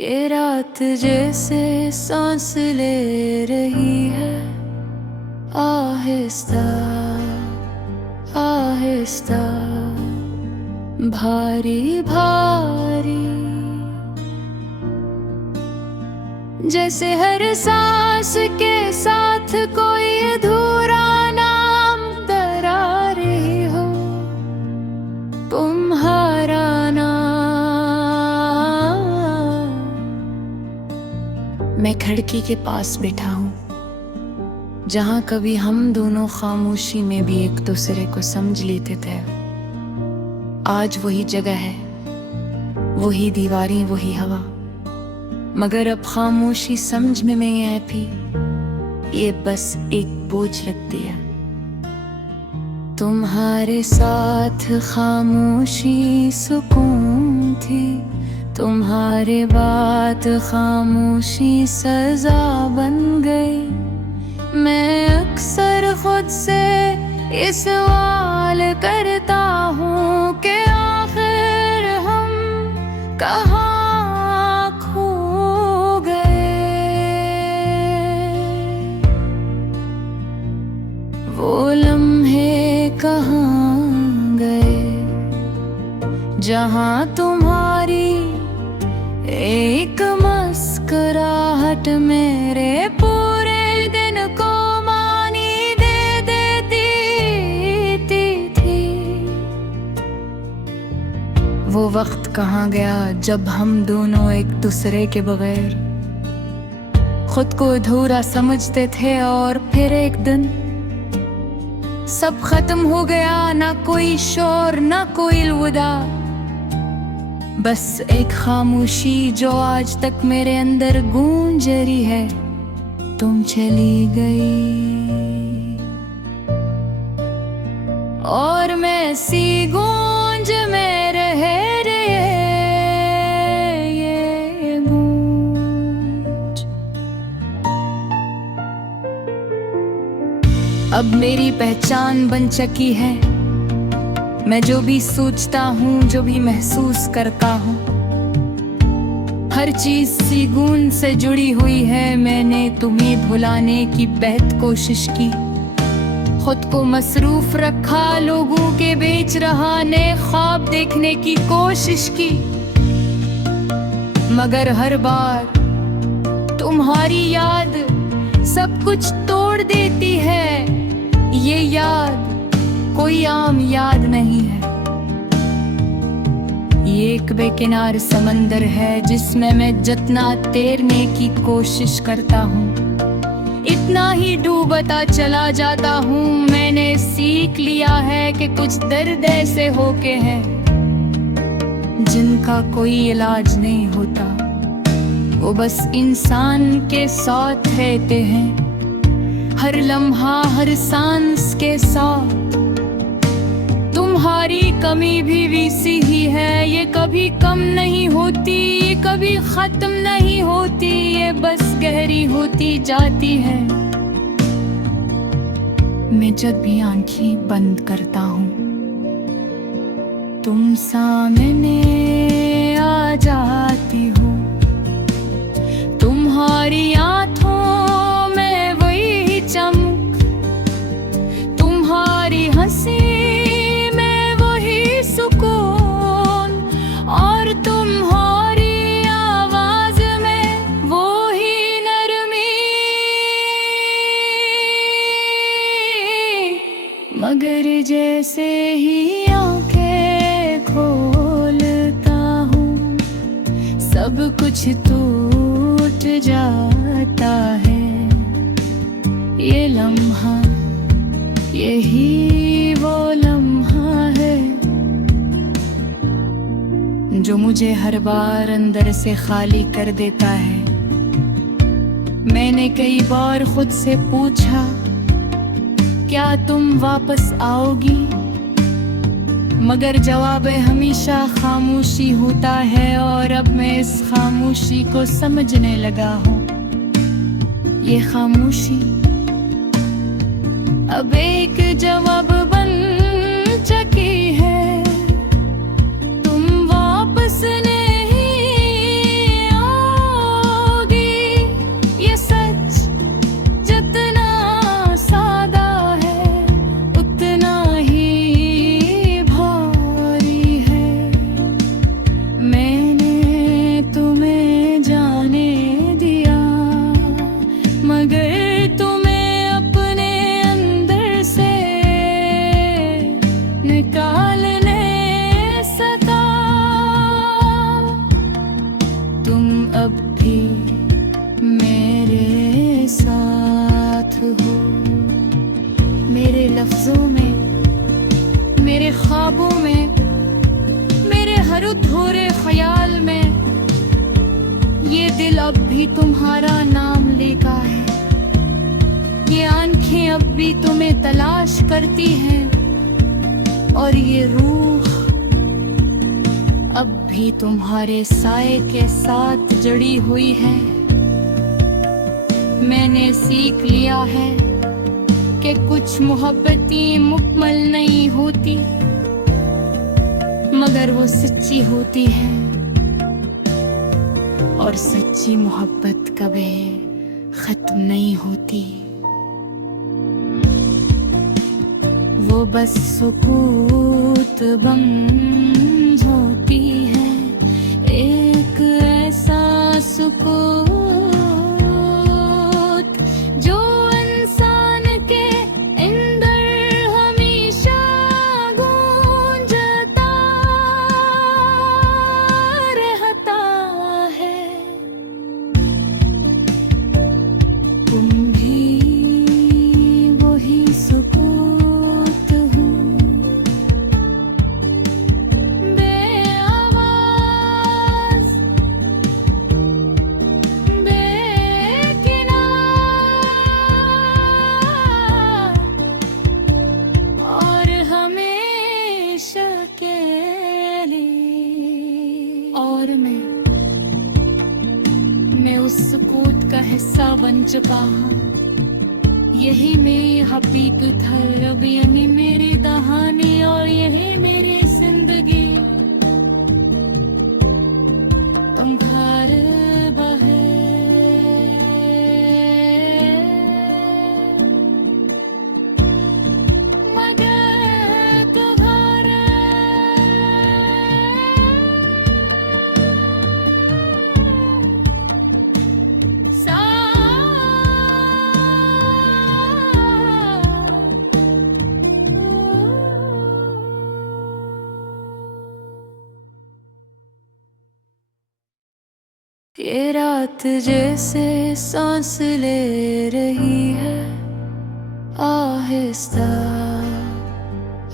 ये रात जैसे सांस ले रही है, आहिस्ता आहिस्ता, भारी भारी, जैसे हर सांस के साथ कोई अधूरा नाम दरा रही हो, तुम्हारा नाम। मैं खिड़की के पास बैठा हूँ, जहाँ कभी हम दोनों खामोशी में भी एक दूसरे को समझ लेते थे। आज वही जगह है, वही दीवारें, वही हवा, मगर अब खामोशी समझ में नहीं आती, ये बस एक बोझ लगती है। तुम्हारे साथ खामोशी सुकून थी, तुम्हारे बात खामोशी सजा बन गई। मैं अक्सर खुद से ये सवाल करता हूँ कि आखिर हम कहाँ खो गए। वो लम्हे कहाँ गए जहाँ तुम्हारी एक मुस्कुराहट मेरे पूरे दिन को मानी दे देती थी। वो वक्त कहाँ गया जब हम दोनों एक दूसरे के बगैर खुद को अधूरा समझते थे, और फिर एक दिन सब खत्म हो गया, ना कोई शोर ना कोई अलविदा, बस एक खामोशी जो आज तक मेरे अंदर गूंज रही है। तुम चली गई और मैं सी गूंज में रह ये गूंज। अब मेरी पहचान बन चुकी है, मैं जो भी सोचता हूँ, जो भी महसूस करता हूँ, हर चीज सी गूंज से जुड़ी हुई है। मैंने तुम्हें भुलाने की बेहद कोशिश की, खुद को मसरूफ रखा, लोगों के बीच रहा, नए ख्वाब देखने की कोशिश की, मगर हर बार तुम्हारी याद सब कुछ तोड़ देती है। ये याद कोई आम याद नहीं है, ये एक बेकिनार समंदर है जिसमें मैं जितना तैरने की कोशिश करता हूँ, इतना ही डूबता चला जाता हूँ। मैंने सीख लिया है कि कुछ दर्द ऐसे होके हैं जिनका कोई इलाज नहीं होता, वो बस इंसान के साथ रहते हैं, हर लम्हा हर सांस के साथ। तुम्हारी कमी भी वैसी ही है, ये कभी कम नहीं होती, ये कभी खत्म नहीं होती, ये बस गहरी होती जाती है। मैं जब भी आंखें बंद करता हूँ, तुम सामने आ जाती हो, तुम्हारी आँखों में वही चमक, तुम्हारी हंसी सुकून, और तुम्हारी आवाज में वो ही नरमी, मगर जैसे ही आंखें खोलता हूँ, सब कुछ टूट जाता है। ये लम्हा, यही वो लम्हा है जो मुझे हर बार अंदर से खाली कर देता है। मैंने कई बार खुद से पूछा, क्या तुम वापस आओगी, मगर जवाब हमेशा खामोशी होता है, और अब मैं इस खामोशी को समझने लगा हूँ। ये खामोशी अब एक जवाब बन चुकी है। तुम वापस नहीं आओ तुम अब भी मेरे साथ हो, मेरे लफ्जों में, मेरे ख्वाबों में, मेरे हर अधूरे ख्याल में। ये दिल अब भी तुम्हारा नाम लेता है, ये आंखें अब भी तुम्हें तलाश करती हैं, और ये रूह अब भी तुम्हारे साए के साथ जड़ी हुई है। मैंने सीख लिया है कि कुछ मोहब्बतें मुकम्मल नहीं होती, मगर वो सच्ची होती है, और सच्ची मोहब्बत कभी खत्म नहीं होती। वो बस सुकूत बंद होती है, एक ऐसा सुकूत जो इंसान के अंदर हमेशा गूंजता रहता है। तुम भी वही सुकूत मैं उस सुकूत का हिस्सा बन चुका हूँ। यही मेरी हकीकत है, अब यही मेरी कहानी, और यही मेरी जिंदगी। तुम घर बहे मगर तुम्हारे ये रात जैसे सांस ले रही है, आहिस्ता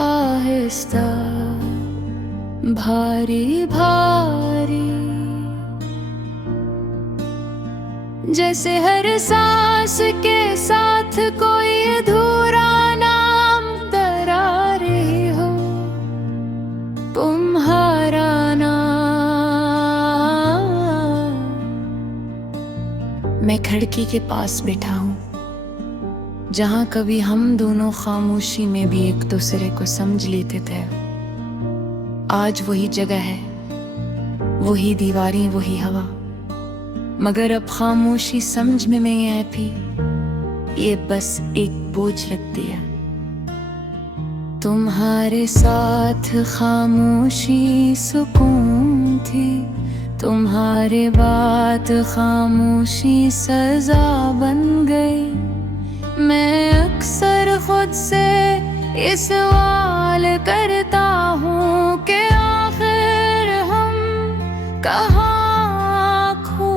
आहिस्ता, भारी भारी, जैसे हर सांस के साथ कोई अधूरा नाम दरा रही हो, तुम्हारा मैं खिड़की के पास बैठा हूँ, जहाँ कभी हम दोनों खामोशी में भी एक दूसरे को समझ लेते थे। आज वही जगह है, वही दीवारें, वही हवा, मगर अब खामोशी समझ में नहीं आती, ये बस एक बोझ लगती है। तुम्हारे साथ खामोशी सुकून थी, तुम्हारे बात खामोशी सजा बन गई। मैं अक्सर खुद से ये सवाल करता हूँ कि आखिर हम कहाँ खो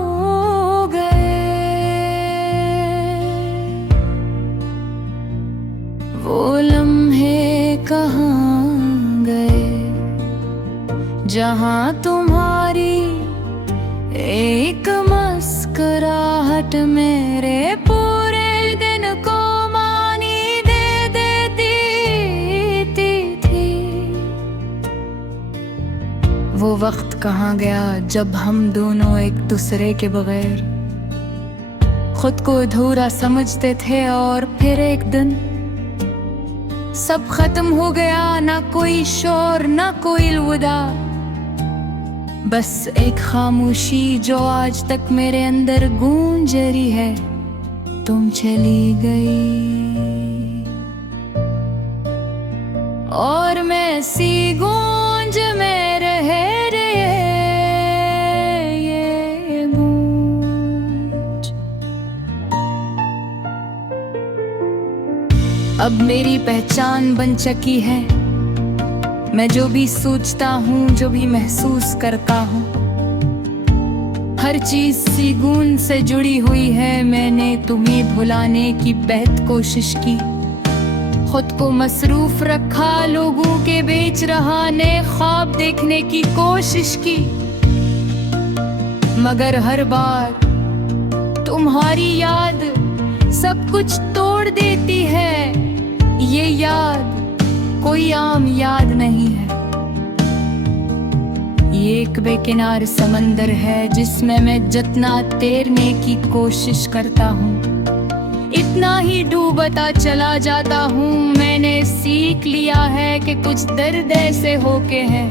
गए। वो लम्हे कहाँ गए जहाँ तुम्हारी एक मुस्कुराहट मेरे पूरे दिन को मानी दे देती थी। वो वक्त कहाँ गया जब हम दोनों एक दूसरे के बगैर खुद को अधूरा समझते थे, और फिर एक दिन सब खत्म हो गया, ना कोई शोर ना कोई अलविदा, बस एक खामोशी जो आज तक मेरे अंदर गूंज रही है। तुम चली गई और मैं सी गूंज में रह ये गूंज। अब मेरी पहचान बन चुकी है, मैं जो भी सोचता हूँ, जो भी महसूस करता हूँ, हर चीज सी गूंज से जुड़ी हुई है। मैंने तुम्हें भुलाने की बेहद कोशिश की, खुद को मसरूफ रखा, लोगों के बीच रहा, नए ख्वाब देखने की कोशिश की, मगर हर बार तुम्हारी याद सब कुछ तोड़ देती है। ये याद कोई आम याद नहीं है, ये एक बेकिनार समंदर है जिसमें मैं जितना तैरने की कोशिश करता हूँ इतना ही डूबता चला जाता हूँ। मैंने सीख लिया है कि कुछ दर्द ऐसे होके हैं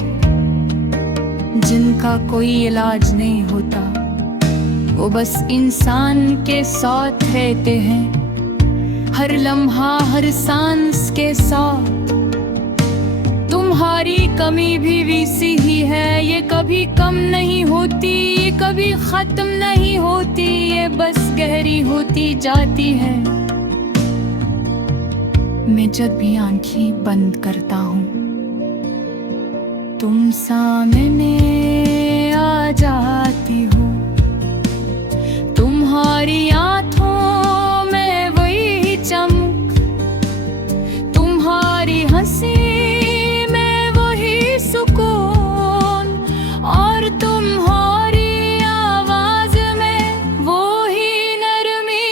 जिनका कोई इलाज नहीं होता, वो बस इंसान के साथ रहते हैं, हर लम्हा हर सांस के साथ। तुम्हारी कमी भी वैसी ही है, ये कभी कम नहीं होती, ये कभी खत्म नहीं होती, ये बस गहरी होती जाती है। मैं जब भी आंखें बंद करता हूँ तुम सामने आ जाती हो, तुम्हारी आंखों में वही चमक, तुम्हारी हंसी में वही सुकून, और तुम्हारी आवाज में वही नरमी।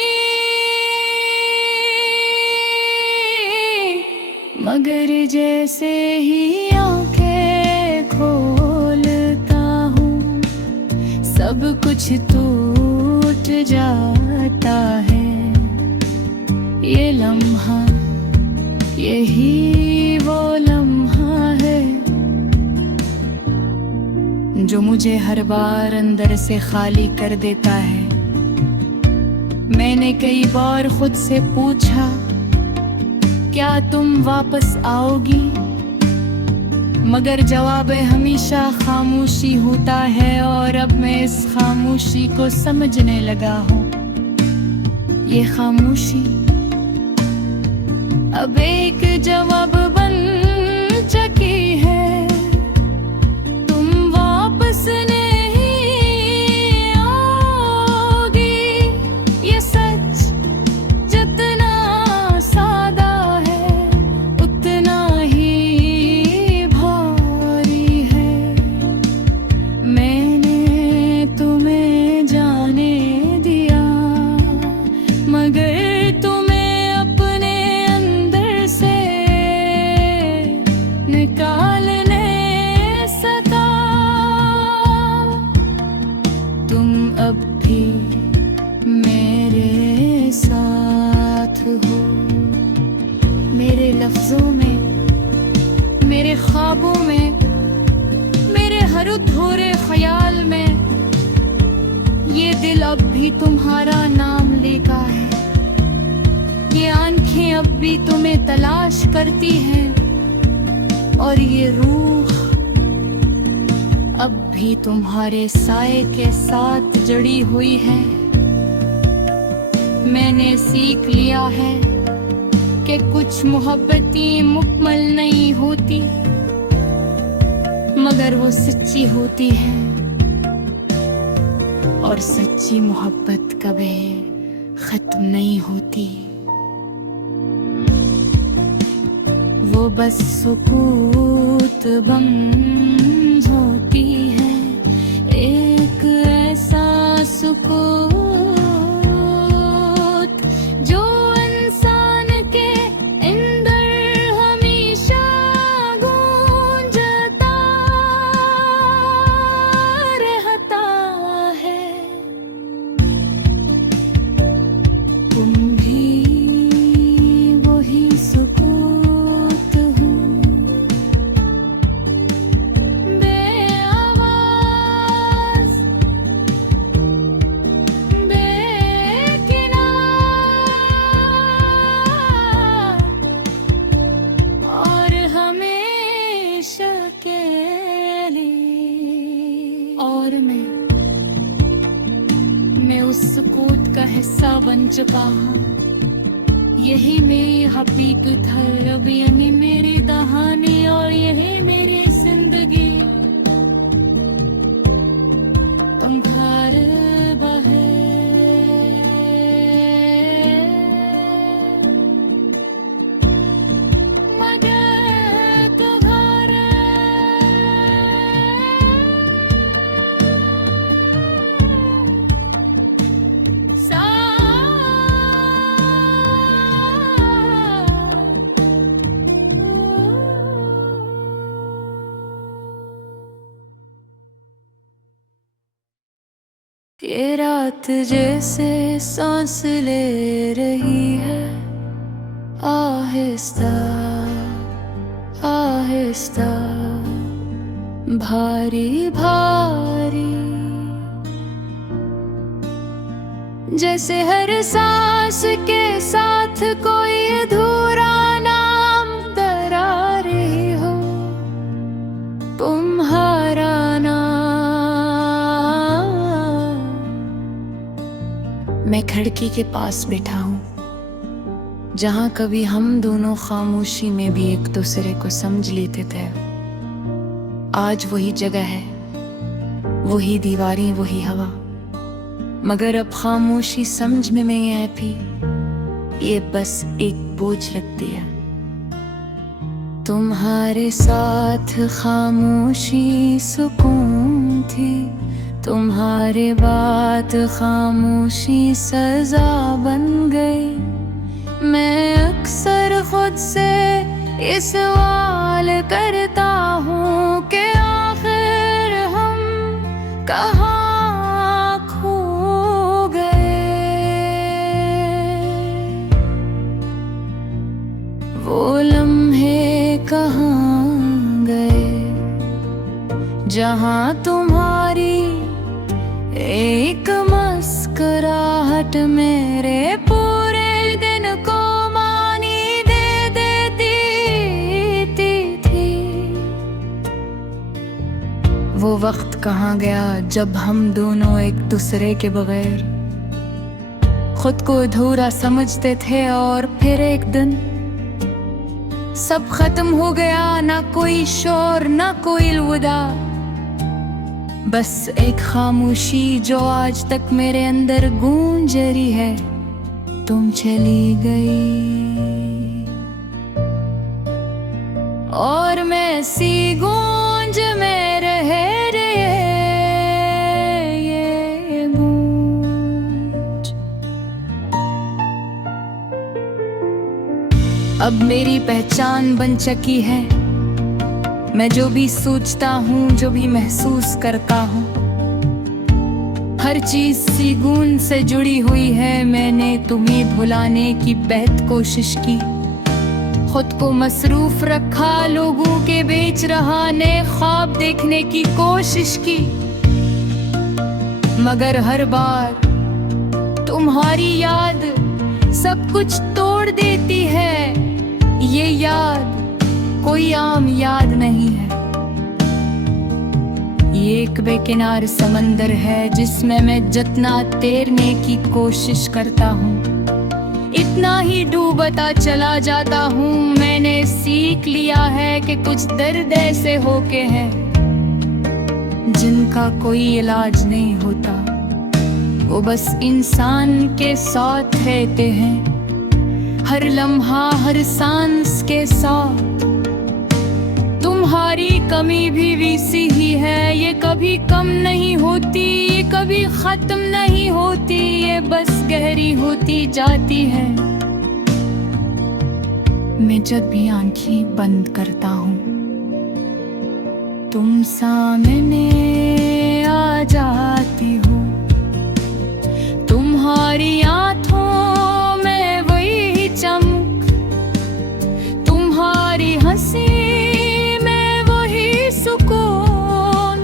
मगर जैसे ही आंखें खोलता हूँ सब कुछ टूट जाता है। ये लम्हा यही वो लम्हा है जो मुझे हर बार अंदर से खाली कर देता है। मैंने कई बार खुद से पूछा क्या तुम वापस आओगी, मगर जवाब हमेशा खामोशी होता है, और अब मैं इस खामोशी को समझने लगा हूँ। ये खामोशी अब एक जवाब बन चुकी है, तुम वापस नहीं आओगी। ये सच जितना सादा है उतना ही भारी है। मैंने तुम्हें जाने दिया मगर तुम्हें अपने अंदर से निकाल नहीं सका। तुम अब भी मेरे साथ हो, मेरे लफ्जों में, मेरे ख्वाबों में, मेरे हर अधूरे ख्याल में। ये दिल अब भी तुम्हारा नाम लेता है, ये आंखें अब भी तुम्हें तलाश करती हैं, और ये रूह अब भी तुम्हारे साए के साथ जड़ी हुई है। मैंने सीख लिया है कि कुछ मोहब्बतें मुकम्मल नहीं होती मगर वो सच्ची होती है, और सच्ची मोहब्बत कभी खत्म नहीं होती। वो बस सुकूत बंद होती है, एक ऐसा सुकूत जो इंसान के अंदर हमेशा गूंजता रहता है। तुम भी वही सुकूत हो, बेआवाज, बेकिनार, और हमेशा के लिए। और मैं उस सुकूत का हिस्सा बन चुका हूँ। यही मेरी हकीकत है, अब यानी मेरी कहानी, और यही मेरी जिंदगी। तुम घर ये रात जैसे सांस ले रही है, आहिस्ता आहिस्ता, भारी भारी, जैसे हर सांस के साथ कोई अधूरा नाम तरा रही हो, तुम्हारा नाम। मैं खिड़की के पास बैठा हूँ, जहाँ कभी हम दोनों खामोशी में भी एक दूसरे को समझ लेते थे। आज वही जगह है, वही दीवारें, वही हवा, मगर अब खामोशी समझ में नहीं आती, ये बस एक बोझ लगती है। तुम्हारे साथ खामोशी सुकून थी, तुम्हारे बात खामोशी सजा बन गई। मैं अक्सर खुद से ये सवाल करता हूँ कि आखिर हम कहाँ खो गए। वो लम्हे कहाँ गए जहाँ तुम्हारी एक मुस्कुराहट मेरे पूरे दिन को मानी दे देती थी। वो वक्त कहाँ गया जब हम दोनों एक दूसरे के बगैर खुद को अधूरा समझते थे, और फिर एक दिन सब खत्म हो गया, ना कोई शोर ना कोई अलविदा, बस एक खामोशी जो आज तक मेरे अंदर गूंज रही है। तुम चली गई और मैं सी गूंज में रह ये गूंज। अब मेरी पहचान बन चुकी है, मैं जो भी सोचता हूँ, जो भी महसूस करता हूँ, हर चीज सी गूंज से जुड़ी हुई है। मैंने तुम्हें भुलाने की बेहद कोशिश की, खुद को मसरूफ रखा, लोगों के बीच रहा, नए ख्वाब देखने की कोशिश की, मगर हर बार तुम्हारी याद सब कुछ तोड़ देती है। ये याद कोई आम याद नहीं है, ये एक बेकिनार समंदर है जिसमें मैं जितना तैरने की कोशिश करता हूँ, इतना ही डूबता चला जाता हूँ। मैंने सीख लिया है कि कुछ दर्द ऐसे होके हैं जिनका कोई इलाज नहीं होता, वो बस इंसान के साथ रहते हैं, हर लम्हा हर सांस के साथ। तुम्हारी कमी भी वैसी ही है, ये कभी कम नहीं होती, ये कभी खत्म नहीं होती, ये बस गहरी होती जाती है। मैं जब भी आंखें बंद करता हूँ, तुम सामने आ जाती हो, तुम्हारी आँखों में वही चमक, तुम्हारी हंसी सुकून,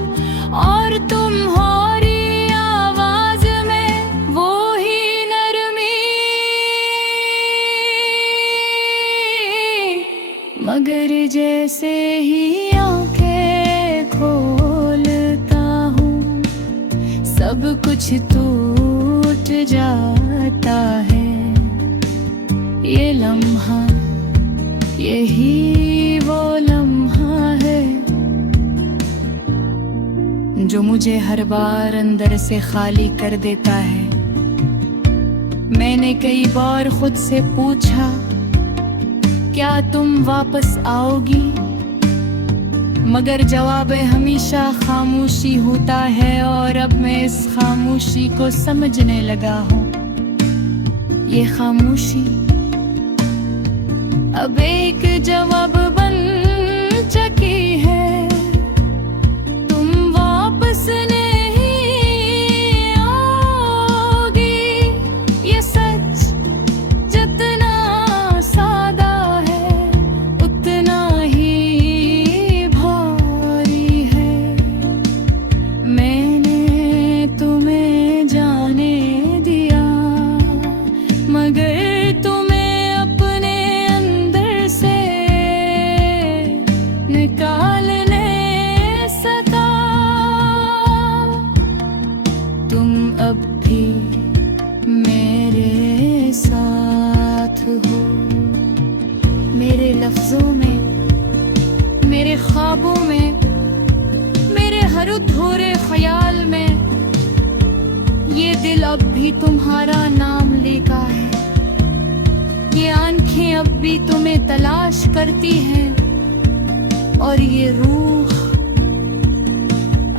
और तुम्हारी आवाज में वो ही नरमी, मगर जैसे ही आंखें खोलता हूँ, सब कुछ टूट जाता है। ये लम्हा यही वो लम्हा है जो मुझे हर बार अंदर से खाली कर देता है। मैंने कई बार खुद से पूछा, क्या तुम वापस आओगी, मगर जवाब हमेशा खामोशी होता है, और अब मैं इस खामोशी को समझने लगा हूँ। ये खामोशी अब एक जवाब बन चुकी है। तुम वापस नहीं आओगी, भी मेरे साथ हो। मेरे लफ्जों में, मेरे ख्वाबों में, मेरे हर अधूरे ख्याल में ये दिल अब भी तुम्हारा नाम लेता है। ये आंखें अब भी तुम्हें तलाश करती हैं और ये रूह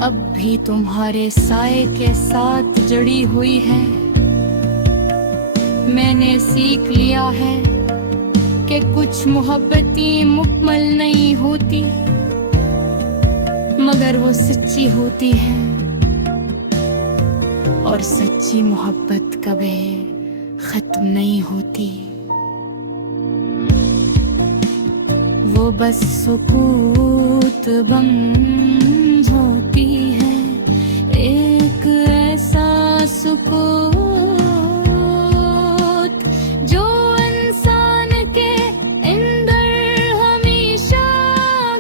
अब भी तुम्हारे साए के साथ जड़ी हुई है। मैंने सीख लिया है कि कुछ मोहब्बतें मुकम्मल नहीं होती, मगर वो सच्ची होती है और सच्ची मोहब्बत कभी खत्म नहीं होती। वो बस सुकूत बन होती है, एक ऐसा सुकूत जो इंसान के अंदर हमेशा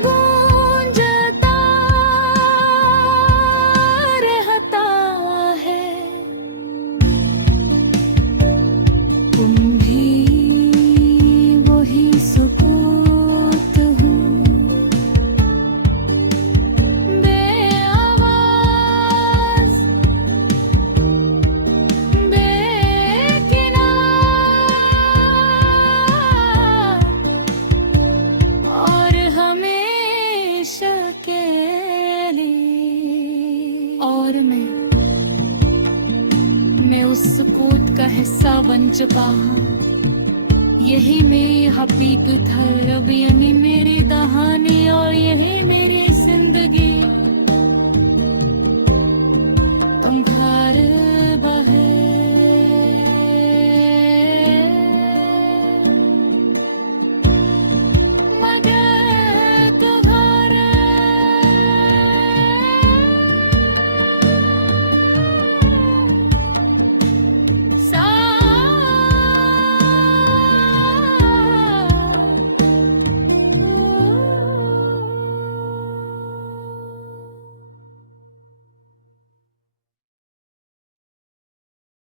गूंजता रहता है। तुम भी वही सुकूत हो, बेआवाज, बेकिनार और हमेशा के लिए। और मैं उस सुकूत का हिस्सा बन चुका हूँ। यही मेरी हकीकत है, अब यही मेरी कहानी और यही मेरी जिंदगी।